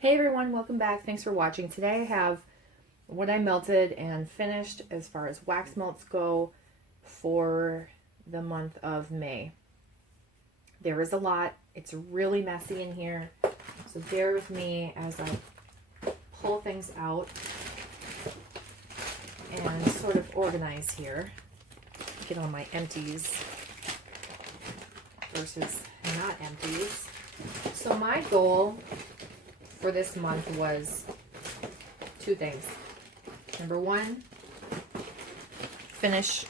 Hey everyone, welcome back. Thanks for watching. Today I have what I melted and finished as far as wax melts go for the month of May. There is a lot. It's really messy in here, so bear with me as I pull things out and sort of organize here. Get on my empties versus not empties. So my goal for this month was two things. Number one, finish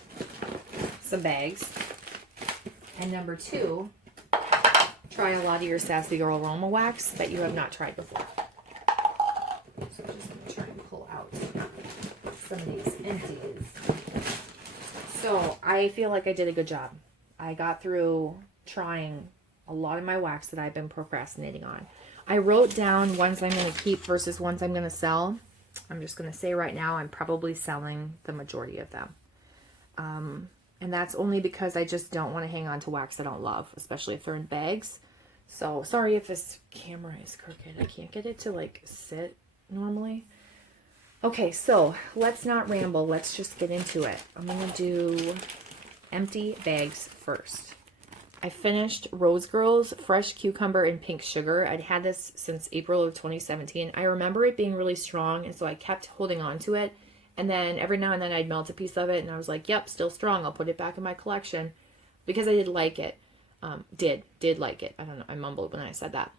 some bags. And number two, try a lot of your Sassy Girl Aroma Wax that you have not tried before. So I'm just going to try and pull out some of these empties. So I feel like I did a good job. I got through trying a lot of my wax that I've been procrastinating on. I wrote down ones I'm going to keep versus ones I'm going to sell. I'm just going to say right now I'm probably selling the majority of them. And that's only because I just don't want to hang on to wax I don't love, especially if they're in bags. So sorry if this camera is crooked. I can't get it to like sit normally. Okay, so let's not ramble. Let's just get into it. I'm going to do empty bags first. I finished Rose Girls Fresh Cucumber and Pink Sugar. I'd had this since April of 2017. I remember it being really strong, and so I kept holding on to it. And then every now and then I'd melt a piece of it, and I was like, yep, still strong. I'll put it back in my collection because I did like it. Did like it. I don't know. I mumbled when I said that.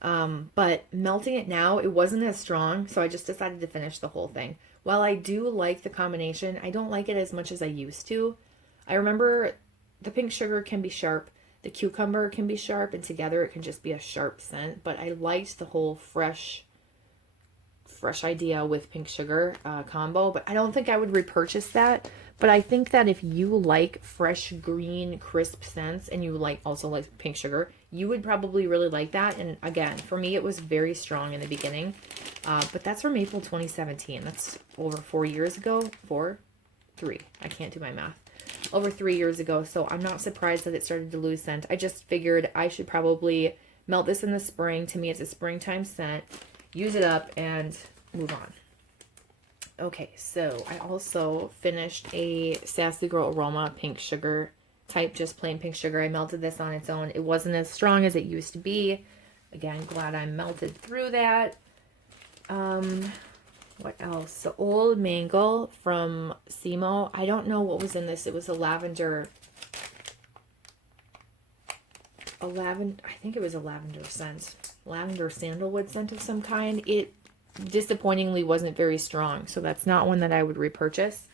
But melting it now, it wasn't as strong, so I just decided to finish the whole thing. While I do like the combination, I don't like it as much as I used to. I remember the pink sugar can be sharp, the cucumber can be sharp, and together it can just be a sharp scent. But I liked the whole fresh idea with pink sugar combo. But I don't think I would repurchase that. But I think that if you like fresh, green, crisp scents, and you also like pink sugar, you would probably really like that. And again, for me, it was very strong in the beginning. But that's from April 2017. That's over 4 years ago. 3. I can't do my math. Over 3 years ago, so I'm not surprised that it started to lose scent. I just figured I should probably melt this in the spring. To me, it's a springtime scent. Use it up and move on. Okay, so I also finished a Sassy Girl Aroma Pink Sugar type, just plain pink sugar. I melted this on its own. It wasn't as strong as it used to be. Again, glad I melted through that. What else? The Old Mangle from Simo. I don't know what was in this. It was a lavender. I think it was a lavender scent. Lavender sandalwood scent of some kind. It disappointingly wasn't very strong, so that's not one that I would repurchase.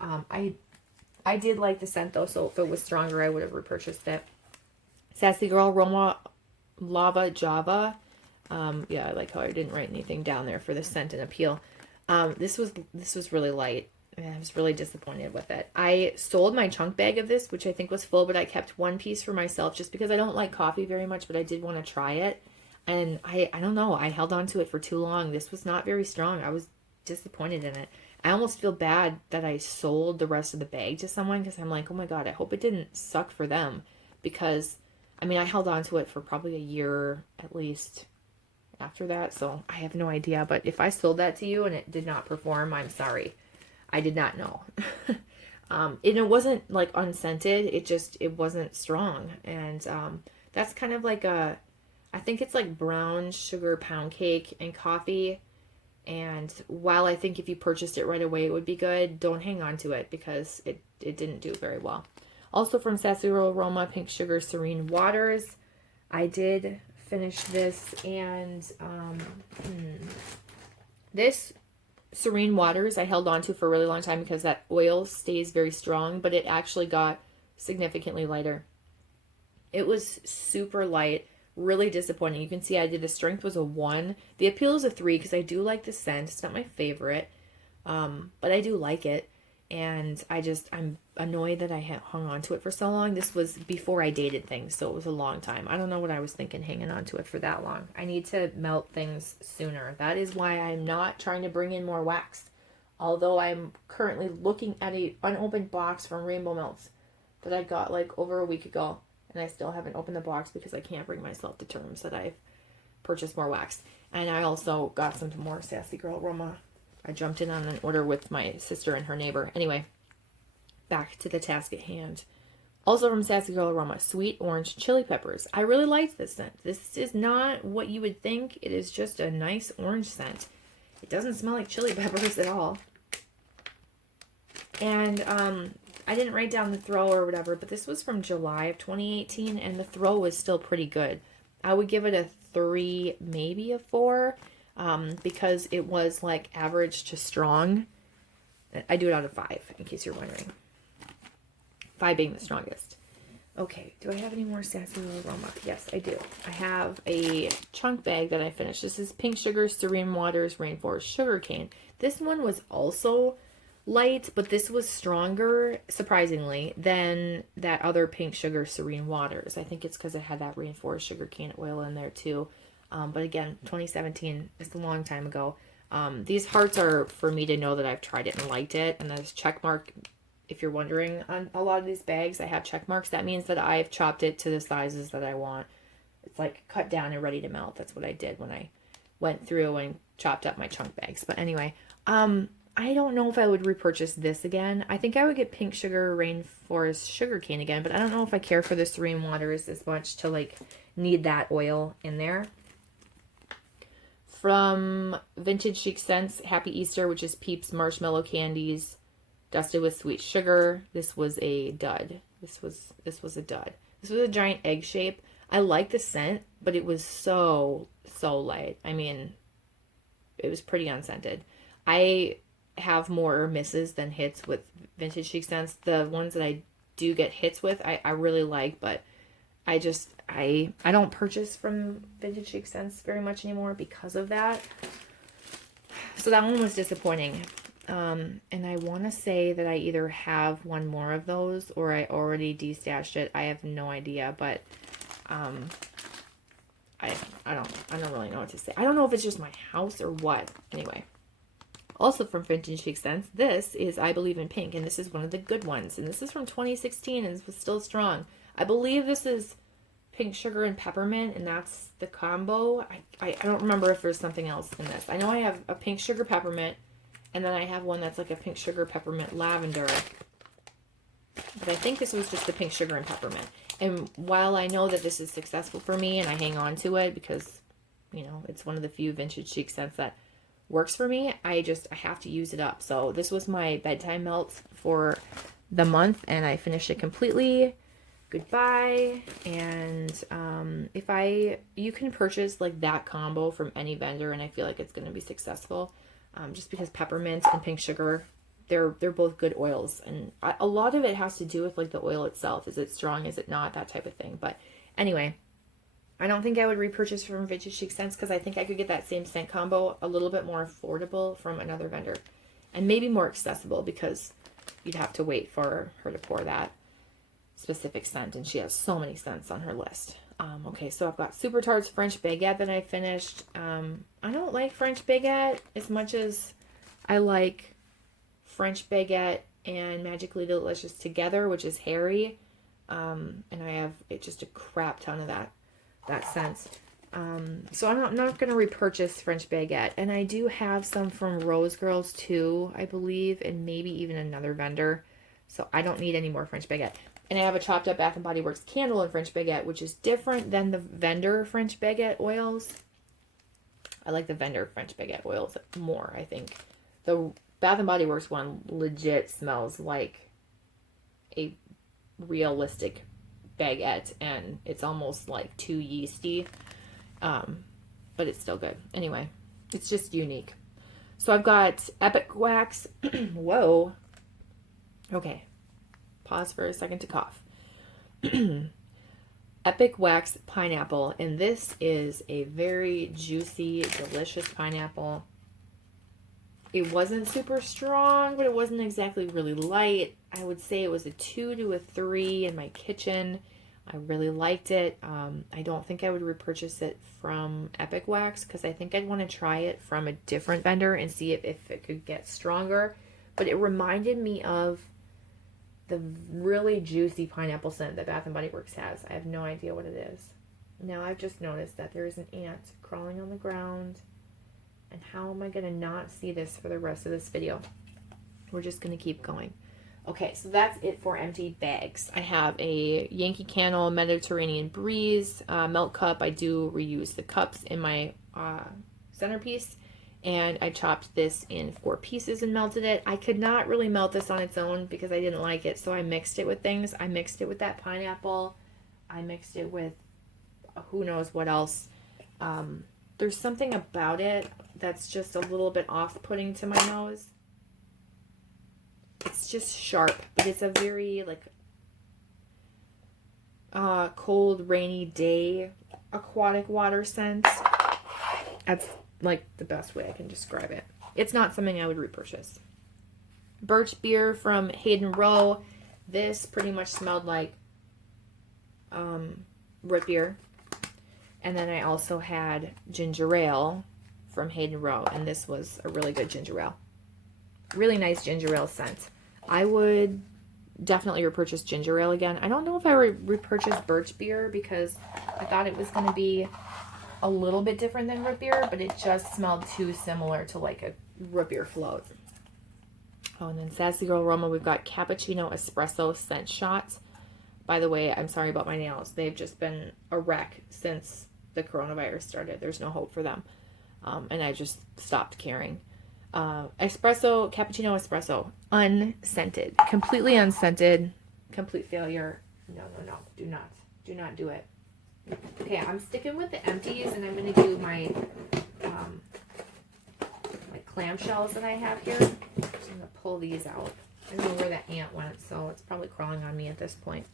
I did like the scent though, so if it was stronger, I would have repurchased it. Sassy Girl Aroma Lava Java. Yeah, I like how I didn't write anything down there for the scent and appeal. This was really light. I was really disappointed with it. I sold my chunk bag of this, which I think was full, but I kept one piece for myself just because I don't like coffee very much, but I did want to try it. And I don't know, I held on to it for too long. This was not very strong. I was disappointed in it. I almost feel bad that I sold the rest of the bag to someone because I'm like, oh my God, I hope it didn't suck for them. Because, I mean, I held on to it for probably a year at least after that, so I have no idea. But if I sold that to you and it did not perform, I'm sorry. I did not know. And it wasn't like unscented. It wasn't strong. And that's kind of like I think it's like brown sugar pound cake and coffee. And while I think if you purchased it right away it would be good, don't hang on to it because it didn't do very well. Also from Sassy Girl Aroma Pink Sugar Serene Waters. I did finish this, and this Serene Waters I held on to for a really long time because that oil stays very strong, but it actually got significantly lighter. It was super light, really disappointing. You can see the strength was a 1. The appeal is a 3 because I do like the scent. It's not my favorite, but I do like it. And I'm annoyed that I hung on to it for so long. This was before I dated things, so it was a long time. I don't know what I was thinking hanging on to it for that long. I need to melt things sooner. That is why I'm not trying to bring in more wax. Although I'm currently looking at an unopened box from Rainbow Melts that I got like over a week ago. And I still haven't opened the box because I can't bring myself to terms that I've purchase more wax. And I also got some more Sassy Girl Aroma. I jumped in on an order with my sister and her neighbor. Anyway, back to the task at hand. Also from Sassy Girl Aroma, Sweet Orange Chili Peppers. I really liked this scent. This is not what you would think. It is just a nice orange scent. It doesn't smell like chili peppers at all. And I didn't write down the throw or whatever, but this was from July of 2018, and the throw was still pretty good. I would give it a 3, maybe a 4, because it was like average to strong. I do it out of 5, in case you're wondering. 5 being the strongest. Okay, do I have any more Sassy Girl Aroma? Yes, I do. I have a chunk bag that I finished. This is Pink Sugar Serene Waters Rainforest Sugarcane. This one was also light, but this was stronger, surprisingly, than that other Pink Sugar Serene Waters. I think it's because it had that Rainforest Sugarcane oil in there too. But again, 2017 is a long time ago. These hearts are for me to know that I've tried it and liked it. And there's check mark. If you're wondering, on a lot of these bags, I have check marks. That means that I've chopped it to the sizes that I want. It's like cut down and ready to melt. That's what I did when I went through and chopped up my chunk bags. But anyway, I don't know if I would repurchase this again. I think I would get Pink Sugar Rainforest Sugarcane again, but I don't know if I care for the Serene Waters as much to like need that oil in there. From Vintage Chic Scents, Happy Easter, which is Peeps Marshmallow Candies, dusted with sweet sugar. This was a dud. This was a dud. This was a giant egg shape. I like the scent, but it was so light. I mean, it was pretty unscented. I have more misses than hits with Vintage Chic Scents. The ones that I do get hits with, I really like, but I don't purchase from Vintage Chic Scents very much anymore because of that. So that one was disappointing. And I want to say that I either have one more of those or I already destashed it. I have no idea, but I don't really know what to say. I don't know if it's just my house or what. Anyway, also from Vintage Chic Scents, this is I Believe in Pink, and this is one of the good ones. And this is from 2016 and it's still strong. I believe this is Pink Sugar and Peppermint, and that's the combo. I don't remember if there's something else in this. I know I have a Pink Sugar Peppermint, and then I have one that's like a Pink Sugar Peppermint Lavender. But I think this was just the Pink Sugar and Peppermint. And while I know that this is successful for me and I hang on to it because, you know, it's one of the few Vintage Chic Scents that works for me, I have to use it up. So this was my bedtime melt for the month, and I finished it completely. Goodbye. And you can purchase like that combo from any vendor, and I feel like it's going to be successful. Just because peppermint and pink sugar, they're both good oils, and a lot of it has to do with like the oil itself. Is it strong? Is it not? That type of thing. But anyway, I don't think I would repurchase from Vintage Chic Scents because I think I could get that same scent combo a little bit more affordable from another vendor, and maybe more accessible because you'd have to wait for her to pour that specific scent, and she has so many scents on her list. Okay, so I've got Super Tarts French Baguette that I finished. I don't like French Baguette as much as I like French Baguette and Magically Delicious together, which is Harry. And I have just a crap ton of that scent. So I'm not going to repurchase French Baguette. And I do have some from Rose Girls too, I believe, and maybe even another vendor. So I don't need any more French Baguette. And I have a chopped up Bath & Body Works candle in French Baguette, which is different than the vendor French Baguette oils. I like the vendor French Baguette oils more, I think. The Bath & Body Works one legit smells like a realistic baguette, and it's almost like too yeasty. But it's still good. Anyway, it's just unique. So I've got Epic Wax. Whoa. Okay. Pause for a second to cough. Epic Wax Pineapple, and this is a very juicy, delicious pineapple. It wasn't super strong, but it wasn't exactly really light. I would say it was a 2 to a 3 in my kitchen. I really liked it. I don't think I would repurchase it from Epic Wax because I think I'd want to try it from a different vendor and see if it could get stronger. But it reminded me of the really juicy pineapple scent that Bath & Body Works has. I have no idea what it is. Now I've just noticed that there is an ant crawling on the ground. And how am I going to not see this for the rest of this video? We're just going to keep going. Okay, so that's it for empty bags. I have a Yankee Candle Mediterranean Breeze melt cup. I do reuse the cups in my centerpiece. And I chopped this in 4 pieces and melted it. I could not really melt this on its own because I didn't like it. So I mixed it with things. I mixed it with that pineapple. I mixed it with who knows what else. There's something about it that's just a little bit off-putting to my nose. It's just sharp, but it's a very like cold, rainy day aquatic water scent. That's like the best way I can describe it. It's not something I would repurchase. Birch beer from Hayden Row. This pretty much smelled like root beer. And then I also had ginger ale from Hayden Row, and this was a really good ginger ale. Really nice ginger ale scent. I would definitely repurchase ginger ale again. I don't know if I would repurchase birch beer because I thought it was going to be a little bit different than root beer, but it just smelled too similar to like a root beer float. Oh, and then Sassy Girl Aroma, we've got Cappuccino Espresso Scent Shots. By the way, I'm sorry about my nails. They've just been a wreck since the coronavirus started. There's no hope for them. And I just stopped caring. Espresso, Cappuccino Espresso, unscented. Completely unscented. Complete failure. No. Do not do it. Okay, I'm sticking with the empties, and I'm going to do my clamshells that I have here. I'm just going to pull these out. I don't know where that ant went, so it's probably crawling on me at this point.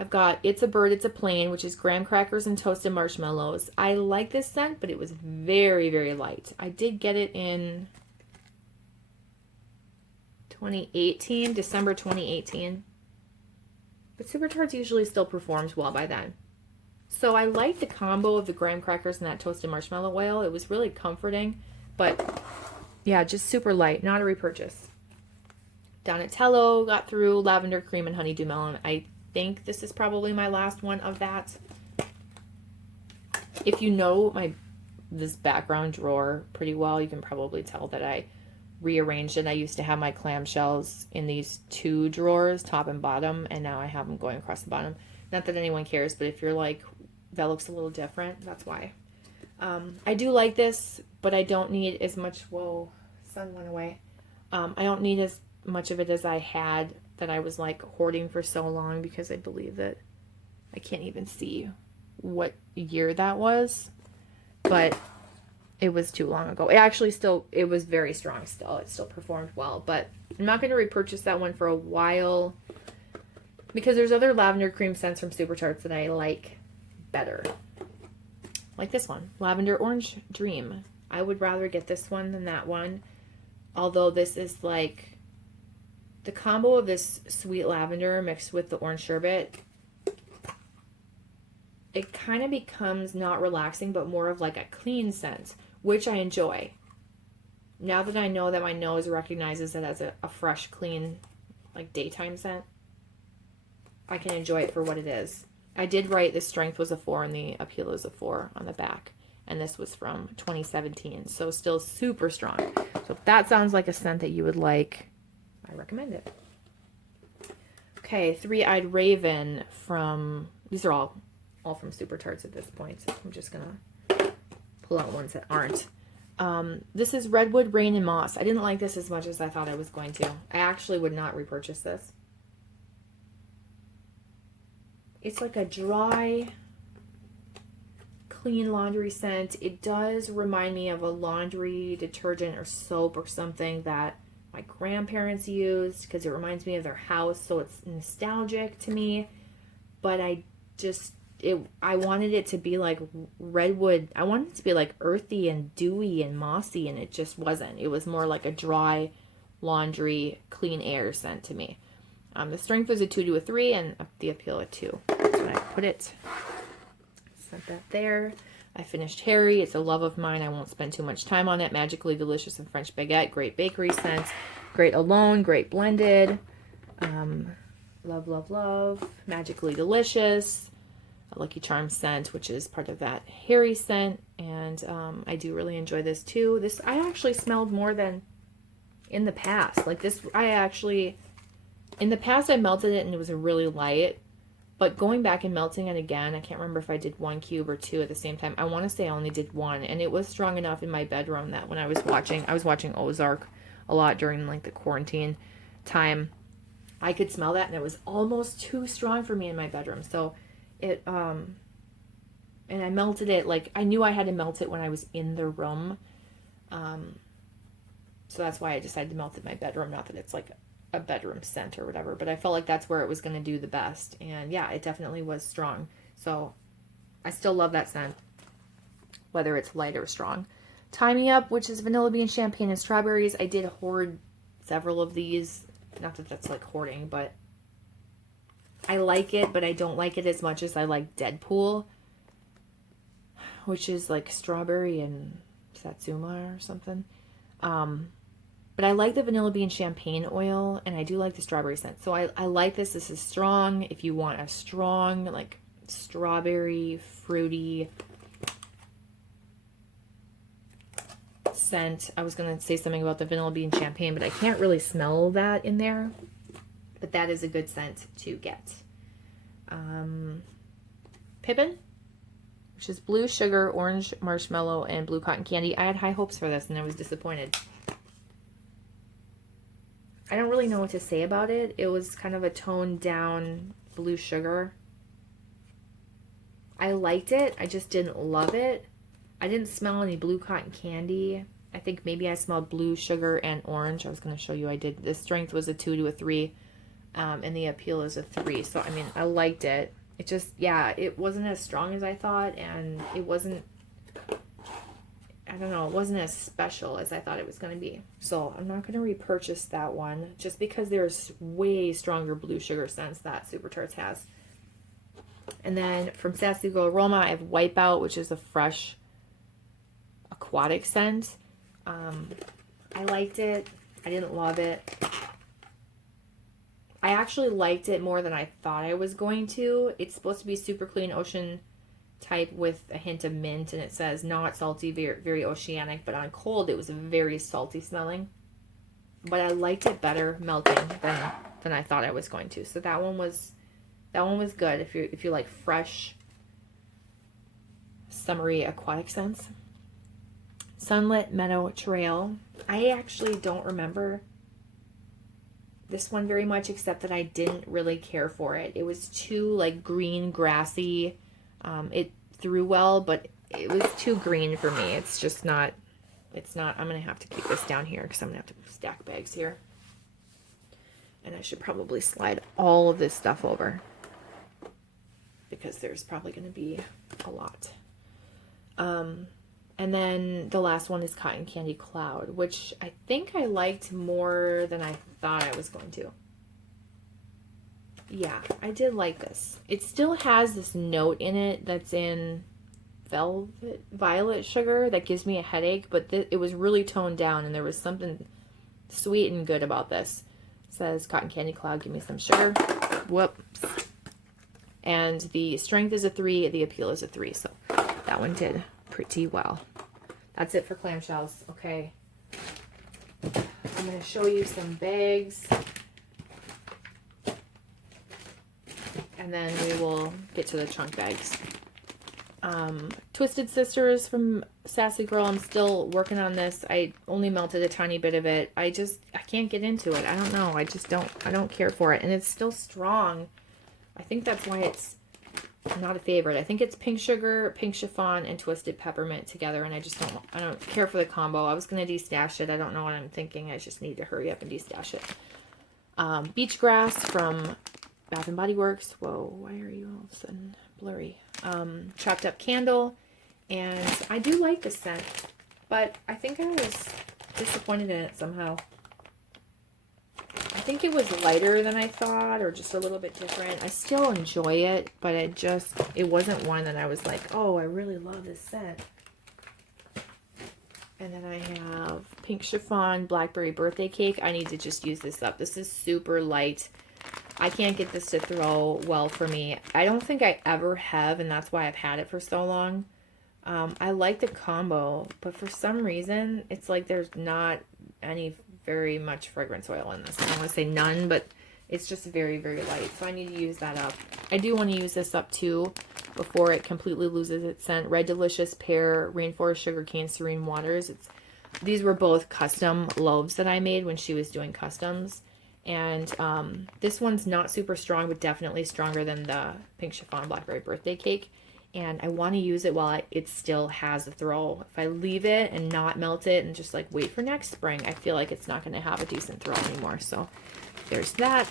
I've got It's a Bird, It's a Plane, which is graham crackers and toasted marshmallows. I like this scent, but it was very, very light. I did get it in 2018, December 2018. But Super Tarts usually still performs well by then. So I like the combo of the graham crackers and that toasted marshmallow oil. It was really comforting, but yeah, just super light, not a repurchase. Donatello got through Lavender Cream and Honeydew Melon. I think this is probably my last one of that. If you know this background drawer pretty well, you can probably tell that I rearranged it. I used to have my clamshells in these 2 drawers, top and bottom, and now I have them going across the bottom. Not that anyone cares, but if you're like, that looks a little different, that's why. I do like this, but I don't need as much, whoa, sun went away. I don't need as much of it as I had that I was like hoarding for so long, because I believe that I can't even see what year that was, but it was too long ago. It actually it was very strong still. It still performed well, but I'm not going to repurchase that one for a while because there's other lavender cream scents from Super Tarts that I like better. Like this one, Lavender Orange Dream. I would rather get this one than that one. Although this is like the combo of this sweet lavender mixed with the orange sherbet, it kind of becomes not relaxing, but more of like a clean scent, which I enjoy. Now that I know that my nose recognizes it as a fresh, clean, like daytime scent, I can enjoy it for what it is. I did write the strength was a 4 and the appeal is a 4 on the back. And this was from 2017, so still super strong. So if that sounds like a scent that you would like, I recommend it. Okay, Three-Eyed Raven from, these are all from Super Tarts at this point. So I'm just gonna pull out ones that aren't. This is Redwood, Rain, and Moss. I didn't like this as much as I thought I was going to. I actually would not repurchase this. It's like a dry, clean laundry scent. It does remind me of a laundry detergent or soap or something that my grandparents used because it reminds me of their house, so it's nostalgic to me. But I wanted it to be like redwood. I wanted it to be like earthy and dewy and mossy, and it just wasn't. It was more like a dry laundry, clean air scent to me. The strength was a 2 to a 3, and the appeal a 2. That's when I put it. Set that there. I finished Harry. It's a love of mine. I won't spend too much time on it. Magically Delicious and French Baguette. Great bakery scents. Great alone. Great blended. Love, love, love. Magically Delicious. Lucky Charms scent, which is part of that Harry scent. And I do really enjoy this too. This I actually smelled more than in the past. Like this, in the past I melted it and it was really light. But going back and melting it again, I can't remember if I did 1 cube or 2 at the same time. I want to say I only did 1. And it was strong enough in my bedroom that when I was watching Ozark a lot during like the quarantine time. I could smell that and it was almost too strong for me in my bedroom. So it, and I melted it, like I knew I had to melt it when I was in the room. So that's why I decided to melt it in my bedroom. Not that it's like a bedroom scent or whatever, but I felt like that's where it was going to do the best. And yeah, it definitely was strong. So I still love that scent, whether it's light or strong. Tie Me Up, which is vanilla bean, champagne, and strawberries. I did hoard several of these. Not that that's like hoarding, but I like it, but I don't like it as much as I like Deadpool, which is like strawberry and satsuma or something. But I like the vanilla bean champagne oil, and I do like the strawberry scent. So I like this. This is strong. If you want a strong, like, strawberry, fruity scent. I was going to say something about the vanilla bean champagne, but I can't really smell that in there. But that is a good scent to get. Pippin, which is blue sugar, orange marshmallow, and blue cotton candy. I had high hopes for this, and I was disappointed. I don't really know what to say about it. It was kind of a toned down blue sugar. I liked it. I just didn't love it. I didn't smell any blue cotton candy. I think maybe I smelled blue sugar and orange. I was going to show you I did. The strength was a 2 to a 3. And the appeal is a 3. So, I mean, I liked it. It just, yeah, it wasn't as strong as I thought. And it wasn't, I don't know, it wasn't as special as I thought it was going to be. So I'm not going to repurchase that one just because there's way stronger blue sugar scents that Super Tarts has. And then from Sassy Girl Aroma, I have Wipeout, which is a fresh aquatic scent. I liked it. I didn't love it. I actually liked it more than I thought I was going to. It's supposed to be super clean ocean type with a hint of mint, and it says not salty, very, very oceanic, but on cold it was very salty smelling. But I liked it better melting than I thought I was going to. So that one was good if you like fresh, summery aquatic scents. Sunlit Meadow Trail. I actually don't remember this one very much, except that I didn't really care for it. It was too like green, grassy. It threw well, but it was too green for me. It's just not, I'm going to have to keep this down here because I'm going to have to stack bags here. And I should probably slide all of this stuff over because there's probably going to be a lot. And then the last one is Cotton Candy Cloud, which I think I liked more than I thought I was going to. Yeah, I did like this. It still has this note in it that's in violet sugar that gives me a headache, but it was really toned down, and there was something sweet and good about this. It says Cotton Candy Cloud, give me some sugar. Whoops. And the strength is a 3, the appeal is a 3, so that one did pretty well. That's it for clamshells. Okay. I'm going to show you some bags. And then we will get to the chunk bags. Twisted Sisters from Sassy Girl. I'm still working on this. I only melted a tiny bit of it. I can't get into it. I don't know. I don't care for it. And it's still strong. I think that's why it's not a favorite. I think it's pink sugar, pink chiffon, and twisted peppermint together. And I don't care for the combo. I was going to destash it. I don't know what I'm thinking. I just need to hurry up and destash it. Beach Grass from Bath and Body Works. Whoa, why are you all of a sudden blurry? Chopped Up Candle, and I do like the scent, but I think I was disappointed in it somehow. I think it was lighter than I thought, or just a little bit different. I still enjoy it, but it wasn't one that I was like, oh, I really love this scent. And then I have Pink Chiffon Blackberry Birthday Cake. I need to just use this up. This is super light. I can't get this to throw well for me. I don't think I ever have, and that's why I've had it for so long. I like the combo, but for some reason, it's like there's not any very much fragrance oil in this. I don't want to say none, but it's just very, very light. So I need to use that up. I do want to use this up too before it completely loses its scent. Red Delicious, Pear, Rainforest Sugarcane, Serene Waters. These were both custom loaves that I made when she was doing customs. And this one's not super strong, but definitely stronger than the Pink Chiffon Blackberry Birthday Cake. And I want to use it while it still has a throw. If I leave it and not melt it and just like wait for next spring, I feel like it's not going to have a decent throw anymore. So there's that.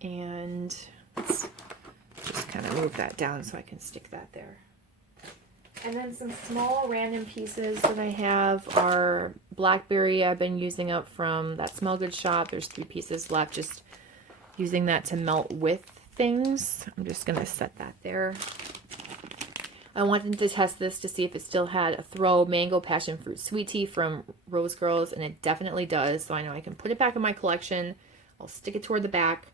And let's just kind of move that down so I can stick that there. And then some small random pieces that I have are blackberry. I've been using up from that Smell Good shop. There's 3 pieces left, just using that to melt with things. I'm just going to set that there. I wanted to test this to see if it still had a throw. Mango Passion Fruit Sweet Tea from Rose Girls, and it definitely does. So I know I can put it back in my collection. I'll stick it toward the back.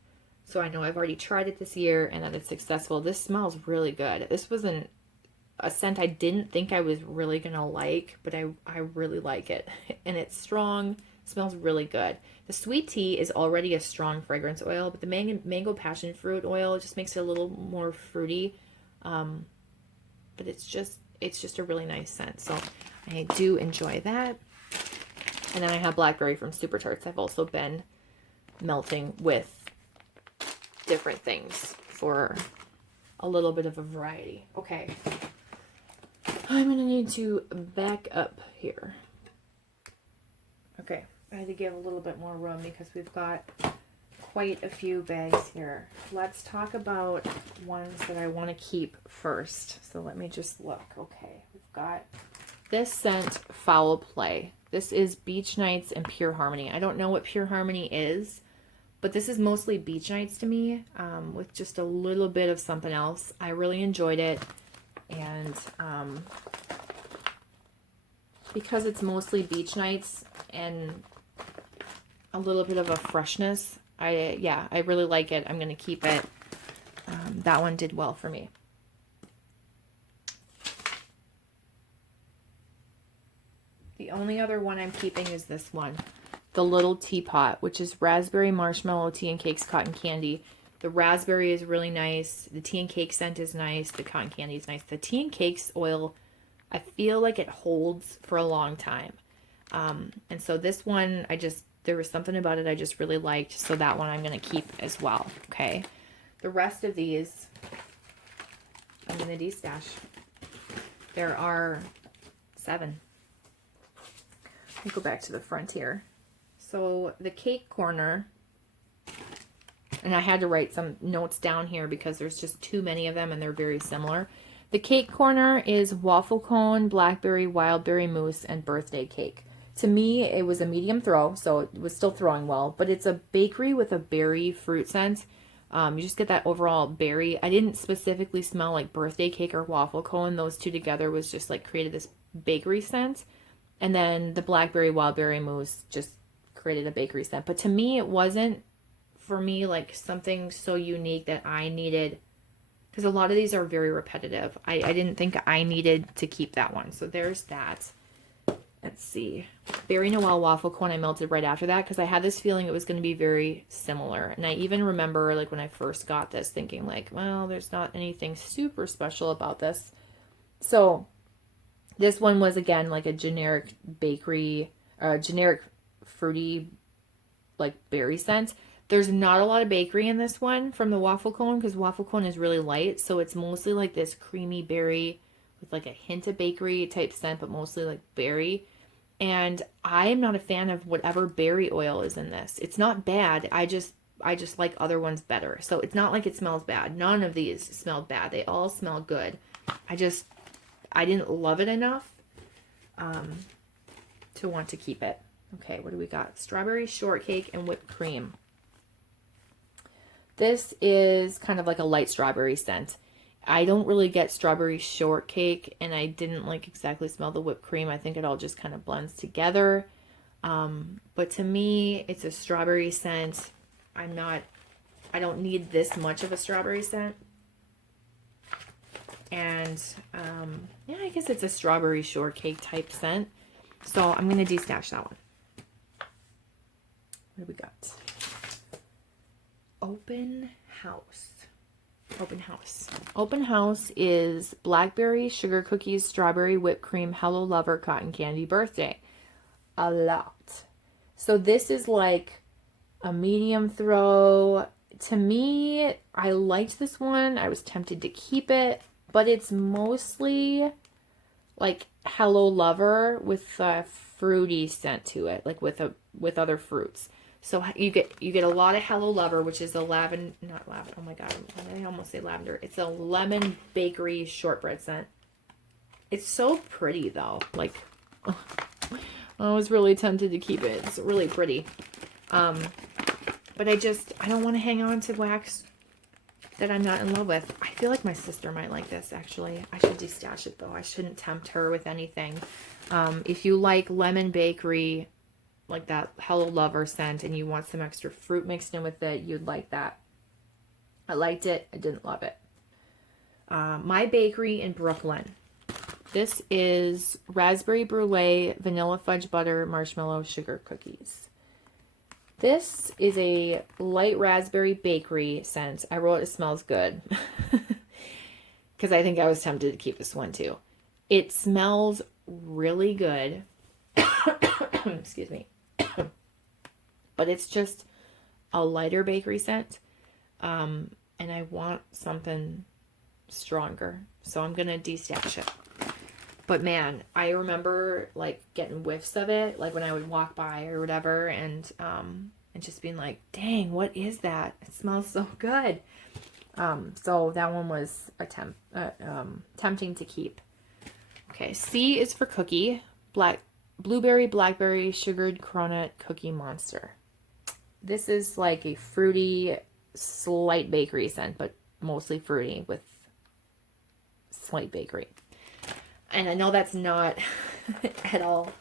So I know I've already tried it this year and that it's successful. This smells really good. This wasn't a scent I didn't think I was really going to like, but I really like it. And it's strong. Smells really good. The sweet tea is already a strong fragrance oil, but the mango passion fruit oil just makes it a little more fruity. But it's just a really nice scent. So I do enjoy that. And then I have blackberry from Super Tarts. I've also been melting with different things for a little bit of a variety. Okay. I'm going to need to back up here. Okay. I had to give a little bit more room because we've got quite a few bags here. Let's talk about ones that I want to keep first. So let me just look. Okay, we've got this scent, Foul Play. This is Beach Nights and Pure Harmony. I don't know what Pure Harmony is, but this is mostly Beach Nights to me, with just a little bit of something else. I really enjoyed it, and because it's mostly Beach Nights and a little bit of a freshness, I really like it. I'm going to keep it. That one did well for me. The only other one I'm keeping is this one, the Little Teapot, which is Raspberry Marshmallow Tea and Cakes Cotton Candy. The raspberry is really nice. The tea and cake scent is nice. The cotton candy is nice. The tea and cakes oil, I feel like it holds for a long time. And so this one, there was something about it I just really liked, so that one I'm going to keep as well, okay? The rest of these, I'm going to destash. There are 7. Let me go back to the front here. So the cake corner, and I had to write some notes down here because there's just too many of them and they're very similar. The cake corner is waffle cone, blackberry, wildberry mousse, and birthday cake. To me, it was a medium throw, so it was still throwing well, but it's a bakery with a berry fruit scent. You just get that overall berry. I didn't specifically smell like birthday cake or waffle cone. Those two together was just like created this bakery scent. And then the blackberry, wildberry mousse just created a bakery scent. But to me, it wasn't, for me, like something so unique that I needed, because a lot of these are very repetitive. I didn't think I needed to keep that one. So there's that. Let's see. Berry Noel waffle cone I melted right after that because I had this feeling it was going to be very similar. And I even remember like when I first got this thinking like, well, there's not anything super special about this. So this one was again like a generic bakery, generic fruity like berry scent. There's not a lot of bakery in this one from the waffle cone because waffle cone is really light. So it's mostly like this creamy berry with like a hint of bakery type scent, but mostly like berry. And I am not a fan of whatever berry oil is in this. It's not bad. I just like other ones better. So it's not like it smells bad. None of these smelled bad. They all smell good. I didn't love it enough to want to keep it. Okay, what do we got? Strawberry shortcake and whipped cream. This is kind of like a light strawberry scent. I don't really get strawberry shortcake, and I didn't like exactly smell the whipped cream. I think it all just kind of blends together. But to me, it's a strawberry scent. I don't need this much of a strawberry scent. And yeah, I guess it's a strawberry shortcake type scent. So I'm going to destash that one. What do we got? Open House. Open House. Open House is blackberry, sugar cookies, strawberry, whipped cream, Hello Lover, cotton candy, birthday. A lot. So this is like a medium throw. To me, I liked this one. I was tempted to keep it, but it's mostly like Hello Lover with a fruity scent to it, like with other fruits. So you get a lot of Hello Lover, which is a lavender, not lavender. Oh my god, I almost say lavender. It's a lemon bakery shortbread scent. It's so pretty though. Like, I was really tempted to keep it. It's really pretty. But I don't want to hang on to wax that I'm not in love with. I feel like my sister might like this, actually. I should destash it, though. I shouldn't tempt her with anything. If you like lemon bakery, like that Hello Lover scent, and you want some extra fruit mixed in with it, you'd like that. I liked it. I didn't love it. My Bakery in Brooklyn. This is raspberry brulee, vanilla fudge butter, marshmallow sugar cookies. This is a light raspberry bakery scent. I wrote it smells good because I think I was tempted to keep this one too. It smells really good. Excuse me. But it's just a lighter bakery scent. And I want something stronger. So I'm going to destash it. But man, I remember like getting whiffs of it, like when I would walk by or whatever, and just being like, dang, what is that? It smells so good. So that one was tempting to keep. Okay, C is for cookie. Blueberry, blackberry, sugared cronut cookie monster. This is like a fruity, slight bakery scent, but mostly fruity with slight bakery. And I know that's not at all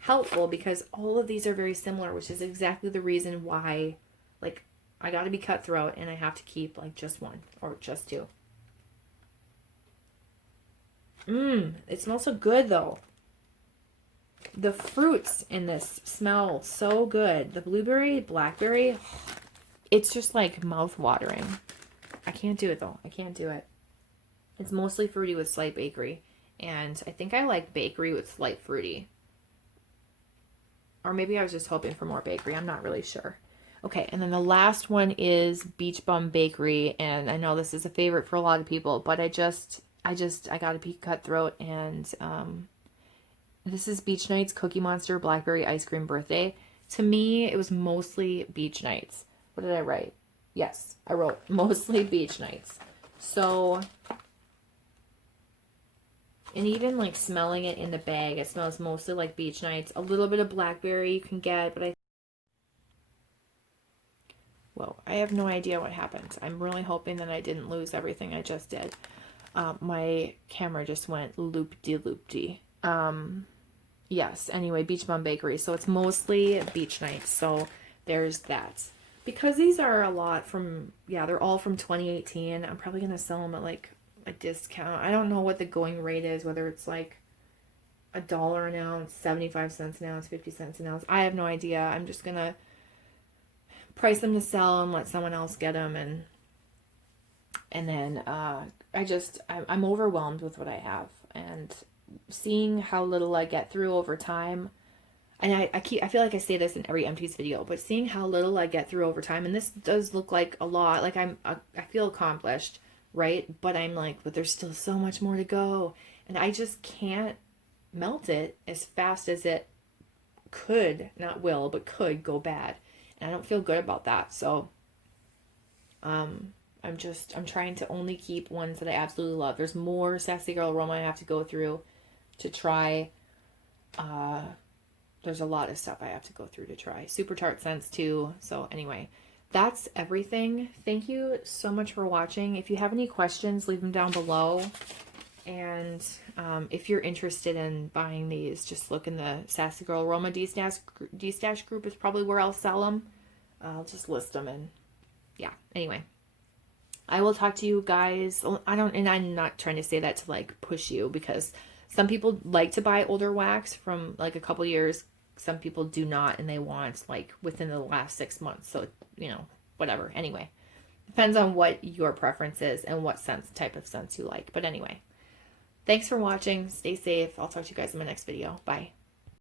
helpful because all of these are very similar, which is exactly the reason why, like, I got to be cutthroat and I have to keep, like, just one or just two. It smells so good, though. The fruits in this smell so good. The blueberry, blackberry, it's just, like, mouth-watering. I can't do it, though. I can't do it. It's mostly fruity with slight bakery. And I think I like bakery with slight fruity. Or maybe I was just hoping for more bakery. I'm not really sure. Okay, and then the last one is Beach Bum Bakery. And I know this is a favorite for a lot of people, but I gotta be cutthroat. And this is Beach Nights Cookie Monster Blackberry Ice Cream Birthday. To me, it was mostly Beach Nights. What did I write? Yes, I wrote mostly Beach Nights. So... and even like smelling it in the bag, it smells mostly like Beach Nights. A little bit of blackberry you can get, but I have no idea what happened. I'm really hoping that I didn't lose everything I just did. My camera just went loop-de-loop-de. Yes, anyway, Beach Bum Bakery. So it's mostly Beach Nights. So there's that. Because these are a lot from, they're all from 2018. I'm probably going to sell them at like a discount. I don't know what the going rate is, whether it's like $1 an ounce, 75 cents an ounce, 50 cents an ounce. I have no idea. I'm just gonna price them to sell and let someone else get them, and then I'm overwhelmed with what I have, and seeing how little I get through over time. And I feel like I say this in every Empties video, but seeing how little I get through over time, and this does look like a lot. Like I feel accomplished, right? But I'm like, but there's still so much more to go. And I just can't melt it as fast as it could, not will, but could go bad. And I don't feel good about that. So, I'm trying to only keep ones that I absolutely love. There's more Sassy Girl Aroma I have to go through to try. There's a lot of stuff I have to go through to try. Super tart scents too. So anyway, that's everything. Thank you so much for watching. If you have any questions, leave them down below. And if you're interested in buying these, just look in the Sassy Girl Aroma destash group is probably where I'll sell them. I'll just list them, and yeah, anyway. I will talk to you guys. And I'm not trying to say that to like push you, because some people like to buy older wax from like a couple years. Some people do not, and they want like within the last 6 months. So, you know, whatever. Anyway, depends on what your preference is and what type of scents you like. But anyway, thanks for watching. Stay safe. I'll talk to you guys in my next video. Bye.